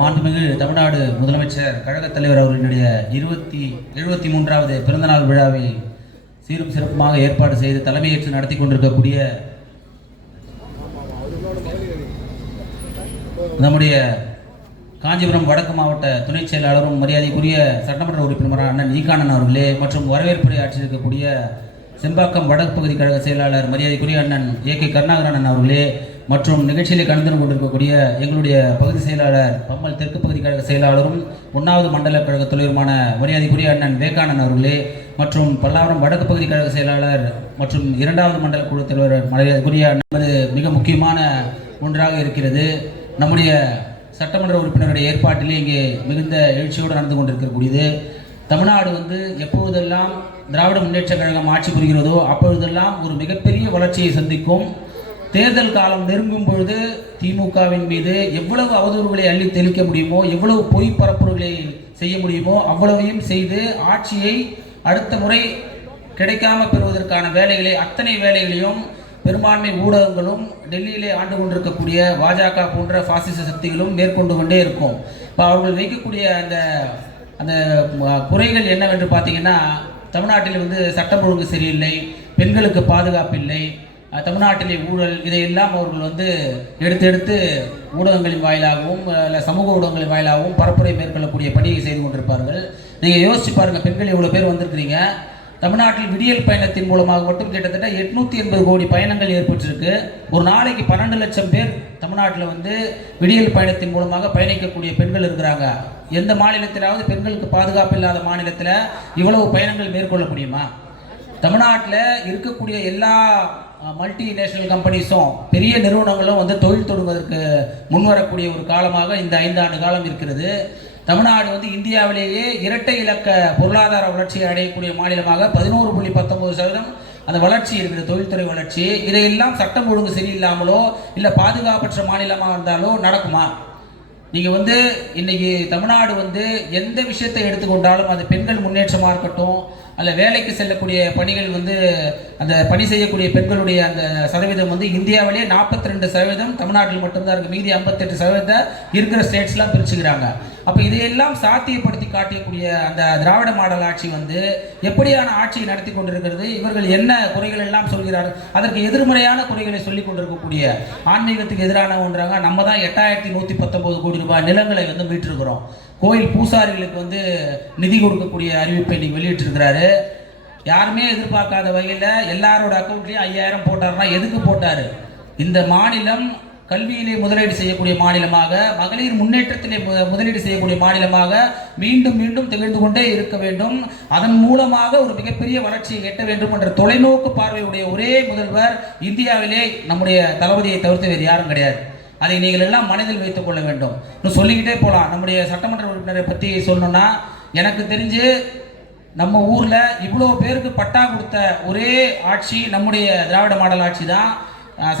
மாண்புமிகு தமிழ்நாடு முதலமைச்சர் கழகத் தலைவர் அவர்களுடைய 73வது பிறந்தநாள் விழாவை சீரும் சிறப்புமாக ஏற்பாடு செய்து தலைமையேற்று நடத்தி கொண்டிருக்கக்கூடிய நம்முடைய காஞ்சிபுரம் வடக்கு மாவட்ட துணை செயலாளரும் மரியாதைக்குரிய சட்டமன்ற உறுப்பினரான அண்ணன் ஈகானன் அவர்களே மற்றும் வரவேற்புரை ஆற்றியிருக்கக்கூடிய செம்பாக்கம் வடக்கு பகுதி கழக செயலாளர் மரியாதைக்குரிய அண்ணன் ஏ.கே. கருணாகரன் அவர்களே மற்றும் நிகழ்ச்சியில் கலந்து கொண்டிருக்கக்கூடிய எங்களுடைய பகுதி செயலாளர் பம்மல் தெற்கு பகுதி கழக செயலாளரும் 1வது மண்டல கழக தலைவருமான மரியாதைக்குரிய அண்ணன் வேகானன் அவர்களே மற்றும் பல்லாவரம் வடக்கு பகுதி கழக செயலாளர் மற்றும் 2வது மண்டல குழு தலைவர் மரியாதைக்குரிய அண்ணன் மிக முக்கியமான ஒன்றாக இருக்கிறது. நம்முடைய சட்டமன்ற உறுப்பினருடைய ஏற்பாட்டிலே இங்கே மிகுந்த எழுச்சியோடு நடந்து கொண்டிருக்கக்கூடியது. தமிழ்நாடு எப்பொழுதெல்லாம் திராவிட முன்னேற்ற கழகம் ஆட்சி புரிகிறதோ அப்பொழுதெல்லாம் ஒரு மிகப்பெரிய வளர்ச்சியை சந்திக்கும். தேர்தல் காலம் நெருங்கும் பொழுது திமுகவின் மீது எவ்வளவு அவதூறுகளை அள்ளி தெளிக்க முடியுமோ, எவ்வளவு பொய் பரப்புரைகளை செய்ய முடியுமோ அவ்வளவையும் செய்து ஆட்சியை அடுத்த முறை கிடைக்காம பெறுவதற்கான வேலைகளை அத்தனை வேலைகளையும் பெரும்பான்மை ஊடகங்களும் டெல்லியிலே ஆண்டு கொண்டிருக்கக்கூடிய பாஜக போன்ற பாசிச சக்திகளும் மேற்கொண்டு கொண்டே இருக்கும். இப்போ அவர்கள் வைக்கக்கூடிய அந்த குறைகள் என்னவென்று பார்த்தீங்கன்னா, தமிழ்நாட்டில் சட்டம் ஒழுங்கு சரியில்லை, பெண்களுக்கு பாதுகாப்பு இல்லை, தமிழ்நாட்டிலே ஊழல், இதையெல்லாம் அவர்கள் எடுத்து ஊடகங்களின் வாயிலாகவும் இல்லை சமூக ஊடகங்களின் வாயிலாகவும் பரப்புரை மேற்கொள்ளக்கூடிய பணியை செய்து கொண்டிருப்பார்கள். நீங்கள் யோசிச்சு பாருங்கள், பெண்கள் இவ்வளோ பேர் வந்திருக்கிறீங்க. தமிழ்நாட்டில் விடியல் பயணத்தின் மூலமாக மட்டும் கிட்டத்தட்ட 880 கோடி பயணங்கள் ஏற்பட்டிருக்கு. ஒரு நாளைக்கு 12 லட்சம் பேர் தமிழ்நாட்டில் விடியல் பயணத்தின் மூலமாக பயணிக்கக்கூடிய பெண்கள் இருக்கிறாங்க. எந்த மாநிலத்திலாவது பெண்களுக்கு பாதுகாப்பு இல்லாத மாநிலத்தில் இவ்வளவு பயணங்கள் மேற்கொள்ள முடியுமா? தமிழ்நாட்டில் இருக்கக்கூடிய எல்லா மல்டிநேஷனல் கம்பெனிஸும் பெரிய நிறுவனங்களும் தொழில் தொடங்குவதற்கு முன்வரக்கூடிய ஒரு காலமாக இந்த 5 ஆண்டு காலம் இருக்கிறது. தமிழ்நாடு இந்தியாவிலேயே இரட்டை இலக்க பொருளாதார வளர்ச்சியை அடையக்கூடிய மாநிலமாக 11.19% அந்த வளர்ச்சி இருக்குது, தொழில்துறை வளர்ச்சி. இதையெல்லாம் சட்டம் ஒழுங்கு சரியில்லாமலோ இல்லை பாதுகாப்பற்ற மாநிலமாக இருந்தாலோ நடக்குமா? நீங்கள் இன்னைக்கு தமிழ்நாடு எந்த விஷயத்தை எடுத்துக்கொண்டாலும் அது பெண்கள் முன்னேற்றமாக இருக்கட்டும், அல்ல வேலைக்கு செல்லக்கூடிய பணிகள் அந்த பணி செய்யக்கூடிய பெண்களுடைய அந்த சதவீதம் இந்தியாவிலேயே 42% தமிழ்நாட்டில் மட்டும்தான் இருக்குது. மீதி 58% இருக்கிற ஸ்டேட்ஸ்லாம் பிரிச்சுக்கிறாங்க. அப்போ இதையெல்லாம் சாத்தியப்படுத்தி காட்டக்கூடிய அந்த திராவிட மாடல் ஆட்சி எப்படியான ஆட்சியை நடத்தி கொண்டிருக்கிறது? இவர்கள் என்ன குறைகள் எல்லாம் சொல்கிறார்கள்? அதற்கு எதிர்மறையான குறைகளை சொல்லிக் கொண்டிருக்கக்கூடிய ஆன்மீகத்துக்கு எதிரான ஒன்றாக நம்ம தான் 8119 கோடி ரூபாய் நிலங்களை மீட்டிருக்கிறோம். கோயில் பூசாரிகளுக்கு நிதி கொடுக்கக்கூடிய அறிவிப்பை இன்னைக்கு வெளியிட்டிருக்கிறாரு. யாருமே எதிர்பார்க்காத வகையில் எல்லாரோட அக்கௌண்ட்லேயும் 5000 போட்டாருன்னா எதுக்கு போட்டார்? இந்த மாநிலம் கல்வியிலே முதலீடு செய்யக்கூடிய மாநிலமாக, மகளிர் முன்னேற்றத்திலே முதலீடு செய்யக்கூடிய மாநிலமாக மீண்டும் மீண்டும் திகழ்ந்து கொண்டே இருக்க வேண்டும். அதன் மூலமாக ஒரு மிகப்பெரிய வளர்ச்சியை எட்ட வேண்டும் என்ற தொலைநோக்கு பார்வையுடைய ஒரே முதல்வர் இந்தியாவிலே நம்முடைய தளபதியை தவிர்த்து வேறு யாரும் கிடையாது. அதை நீங்கள் எல்லாம் மனதில் வைத்துக் கொள்ள வேண்டும். இன்னும் சொல்லிக்கிட்டே போகலாம். நம்முடைய சட்டமன்ற உறுப்பினரை பற்றி சொல்லணும்னா, எனக்கு தெரிஞ்சு நம்ம ஊரில் இவ்வளோ பேருக்கு பட்டா கொடுத்த ஒரே ஆட்சி நம்முடைய திராவிட மாடல் ஆட்சி தான்.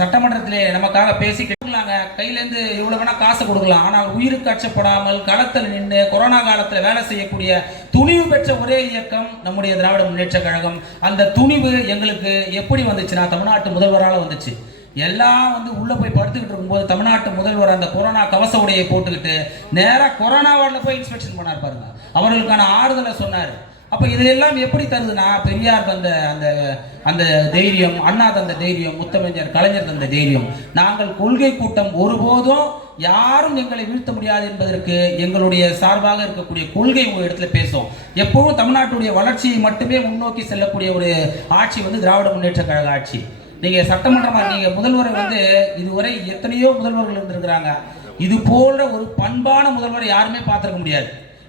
சட்டமன்றத்திலே நமக்காக பேசி கேட்கலாங்க, கையிலேருந்து எவ்வளோ வேணால் காசு கொடுக்கலாம், ஆனால் உயிருக்கு அச்சப்படாமல் களத்தில் நின்று கொரோனா காலத்தில் வேலை செய்யக்கூடிய துணிவு பெற்ற ஒரே இயக்கம் நம்முடைய திராவிட முன்னேற்ற கழகம். அந்த துணிவு எங்களுக்கு எப்படி வந்துச்சுன்னா தமிழ்நாட்டு முதல்வரால் வந்துச்சு. எல்லாம் உள்ளே போய் படுத்துக்கிட்டு இருக்கும்போது தமிழ்நாட்டு முதல்வர் அந்த கொரோனா கவச உடையை போட்டுக்கிட்டு நேராக கொரோனா வார்டில் போய் இன்ஸ்பெக்ஷன் பண்ணார் பாருங்க. அவர்களுக்கான ஆறுதலை சொன்னார். அப்போ இதையெல்லாம் எப்படி தருதுன்னா, பெரியார் தந்த அந்த தைரியம், அண்ணா தந்த தைரியம், முத்தமிழர் கலைஞர் தந்த தைரியம். நாங்கள் கொள்கை கூட்டம் ஒருபோதும் யாரும் எங்களை வீழ்த்த முடியாது என்பதற்கு எங்களுடைய சார்பாக இருக்கக்கூடிய கொள்கை உங்கள் இடத்துல பேசும். எப்பவும் தமிழ்நாட்டுடைய வளர்ச்சியை மட்டுமே முன்னோக்கி செல்லக்கூடிய ஒரு ஆட்சி திராவிட முன்னேற்ற கழக ஆட்சி. நீங்கள் சட்டமன்றமாக நீங்கள் முதல்வரை இதுவரை எத்தனையோ முதல்வர்கள் இருந்திருக்கிறாங்க. இது போன்ற ஒரு பண்பான முதல்வரை யாருமே பார்த்துருக்க முடியாது.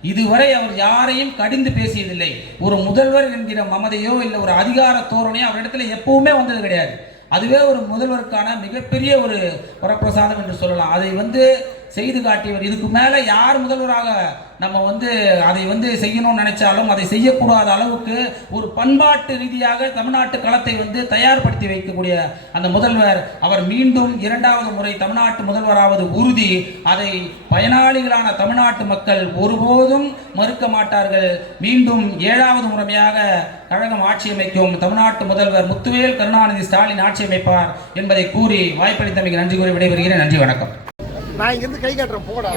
இதுவரை அவர் யாரையும் கடிந்து பேசியதில்லை. ஒரு முதல்வர் என்கிற மமதையோ இல்லை ஒரு அதிகார தோரணையோ அவரிடத்துல எப்பவுமே வந்தது கிடையாது. அதுவே ஒரு முதல்வருக்கான மிகப்பெரிய ஒரு வரப்பிரசாதம் என்று சொல்லலாம். அதை செய்து காட்டியவர். இதுக்கு மேலே யார் முதல்வராக நம்ம அதை செய்யணும்னு நினைச்சாலும் அதை செய்யக்கூடாத அளவுக்கு ஒரு பண்பாட்டு ரீதியாக தமிழ்நாட்டு களத்தை தயார்படுத்தி வைக்கக்கூடிய அந்த முதல்வர். அவர் மீண்டும் 2வது முறை தமிழ்நாட்டு முதல்வராவது உறுதி. அதை பயனாளிகளான தமிழ்நாட்டு மக்கள் ஒருபோதும் மறுக்க மாட்டார்கள். மீண்டும் 7வது முறையாக கழகம் ஆட்சி அமைக்கும். தமிழ்நாட்டு முதல்வர் முத்துவேல் கருணாநிதி ஸ்டாலின் ஆட்சி அமைப்பார் என்பதை கூறி வாய்ப்பளித்தமைக்கு நன்றி கூறி விடைபெறுகிறேன். நன்றி, வணக்கம். நான் இங்கிருந்து கை காட்டுறேன் போடா